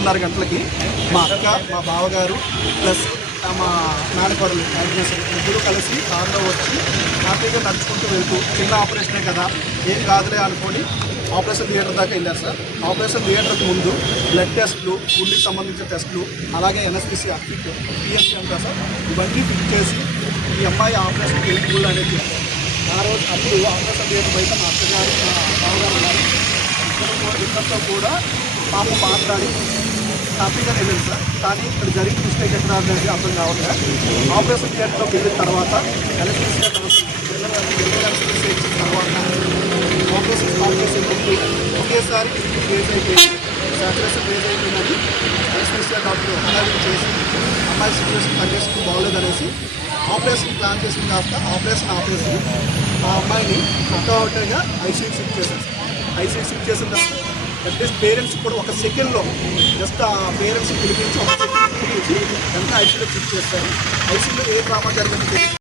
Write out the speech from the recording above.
5:30 గంటలకి మా అక్క, మా బావగారు ప్లస్ మా నాన్నపరులు ముగ్గురు కలిసి కారులో వచ్చి హ్యాపీగా నడుచుకుంటూ వెళ్తూ చిన్న ఆపరేషనే కదా ఏం కాదులే అనుకోని ఆపరేషన్ థియేటర్ దాకా వెళ్ళారు సార్. ఆపరేషన్ థియేటర్కి ముందు బ్లడ్ టెస్టులు, గుండెకి సంబంధించిన టెస్టులు, అలాగే ఎన్ఎస్టీసీ ఫిట్ పిఎస్సీ అంతా సార్ ఇవన్నీ ఫిట్ చేసి ఈ అమ్మాయి ఆపరేషన్ ఎలిజిబుల్ అనేది చేస్తారు. ఆ రోజు అప్పుడు ఆపరేషన్ థియేటర్ బయట మా అత్తగారు, మా బావగారు ఉన్నారు. ఇద్దరితో కూడా పాపం మాట్లాడి హ్యాపీగా వెళ్ళింది సార్. కానీ ఇక్కడ జరిగిన మిస్టేక్ ఎక్కడ అనేది అర్థం కావట్లేదు. ఆపరేషన్ థియేటర్లోకి వెళ్ళిన తర్వాత ఎలక్ట్రిసిటీ తర్వాత ఆపరేషన్ స్టార్ట్ చేసే ముందు ఒకేసారి రేజ్ అయిపోయింది, సాచురేషన్ రేజ్ అయిపోయిందని ఎలక్ట్రిసిటీ డాక్టర్ అనాలిసిస్ చేసి అమ్మాయి సిచ్యువేషన్ కండిషన్ బాగోలేదనేసి ఆపరేషన్ ప్లాన్ చేసిన కాస్త ఆపరేషన్ ఆపేసి ఆ అమ్మాయిని ఒక్కగా ఐసీయూ షిఫ్ట్ చేశారు. ఐసీయూ షిఫ్ట్ చేసిన తర్వాత అట్లీస్ట్ పేరెంట్స్ కూడా ఒక సెకండ్లో జస్ట్ ఆ పేరెంట్స్ని పిలిపించి ఒక సెకండ్ పిలిపించి ఎంత ఐసీయూలో షిఫ్ట్ చేస్తారు. ఐసీయూలో ఏ డ్రామా జరిగింది